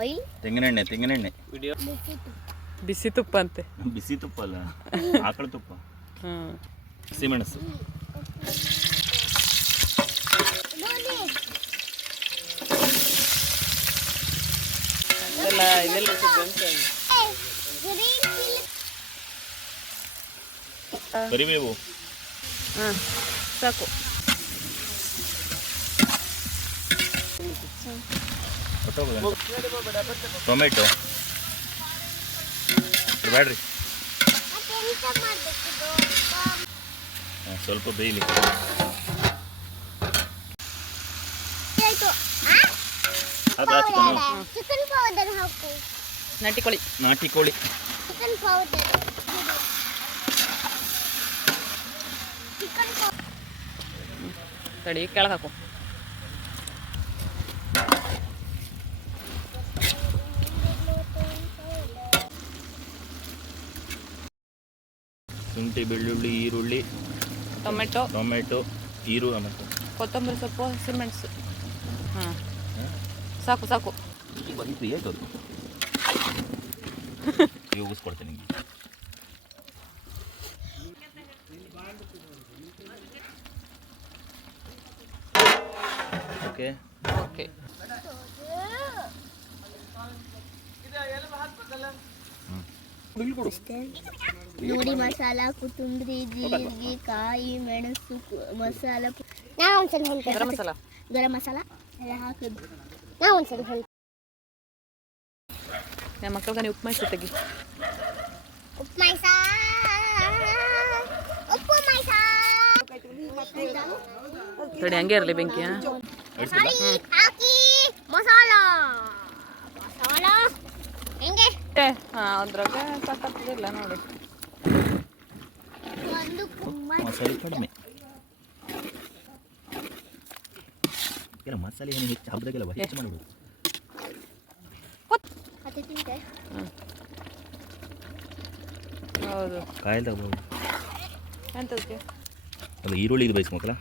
Oil, ತೆಂಗಿನೆಣ್ಣೆ video ಬಿಸಿ ತುಪ್ಪ ಅಂತೆ. ಬಿಸಿ ತುಪ್ಪ ಅಲ್ಲ, ಆಕಳ ತುಪ್ಪ, ಹಾಂ, ಹಸಿಮೆಣಸು, ಇದೆಲ್ಲ ಕರಿಬೇವು, ಹಾಂ ಸಾಕು. ಟೊಮೆಟೊ ಬೇಡ್ರಿ, ಸ್ವಲ್ಪ ಬೇಯಲಿ. ಚಿಕನ್ ಪೌಡರ್ ಹಾಕು, ನಾಟಿ ಕೋಳಿ, ಚಿಕನ್ ಪೌಡರ್, ಚಿಕನ್ ತಡಿ ಕೆಳಗೆ ಹಾಕು. ಶುಂಠಿ, ಬೆಳ್ಳುಳ್ಳಿ, ಈರುಳ್ಳಿ, ಟೊಮೆಟೊ, ಮತ್ತು ಕೊತ್ತಂಬರಿ ಸೊಪ್ಪು, ಹಸಿಮೆಣಸು. ಹಾಂ ಸಾಕು. ಬಂತು ಏಕದು ಉಗಿಸ್ಕೊಡ್ತೀನಿ. ಓಕೆ ನೋಡಿ, ಮಸಾಲ, ಕೊತ್ತಂಬರಿ, ಜೀರಿಗೆ, ಕಾಯಿ, ಮೆಣಸು, ಮಸಾಲ. ನಾ ಒಂದ್ಸಲ ಹೇಳ್ತೇನೆ, ಗರಂ ಮಸಾಲ ಎಲ್ಲ ಹಾಕಿದ್ದು. ನಾ ಒಂದ್ಸಲ ಹೇಳ್ತೇನೆ. ನಮ್ಮ ಮಕ್ಕಳಿಗೆ ನೀವು ಉಪ್ಪು ಮೈಸೂರು ತೆಗಿ. ತಡಿ ಹಂಗೆ ಇರಲಿ ಬೆಂಕಿ. ಹಾಕಿ ಮಸಾಲ ಹೆಂಗೆ? ಹಾಂ, ಅದ್ರಾಗ ಸಾಕಾಗ್ತದಿಲ್ಲ ನೋಡಿ. ಮಸಾಲೆ ಕಡಿಮೆ, ಮಸಾಲೆ ಏನು ಹೆಚ್ಚು ಹಬ್ಬದಾಗೆಲ್ಲ ಹೆಚ್ಚು ಮಾಡಬಹುದು. ಹೌದು, ಕಾಯಲ್ಲಿ ತಗೋಬಹುದು. ಎಂತದಕ್ಕೆ ಅದು ಈರುಳ್ಳಿ ಇದು ಬಯಸ್ಬೇಕಲ್ಲ.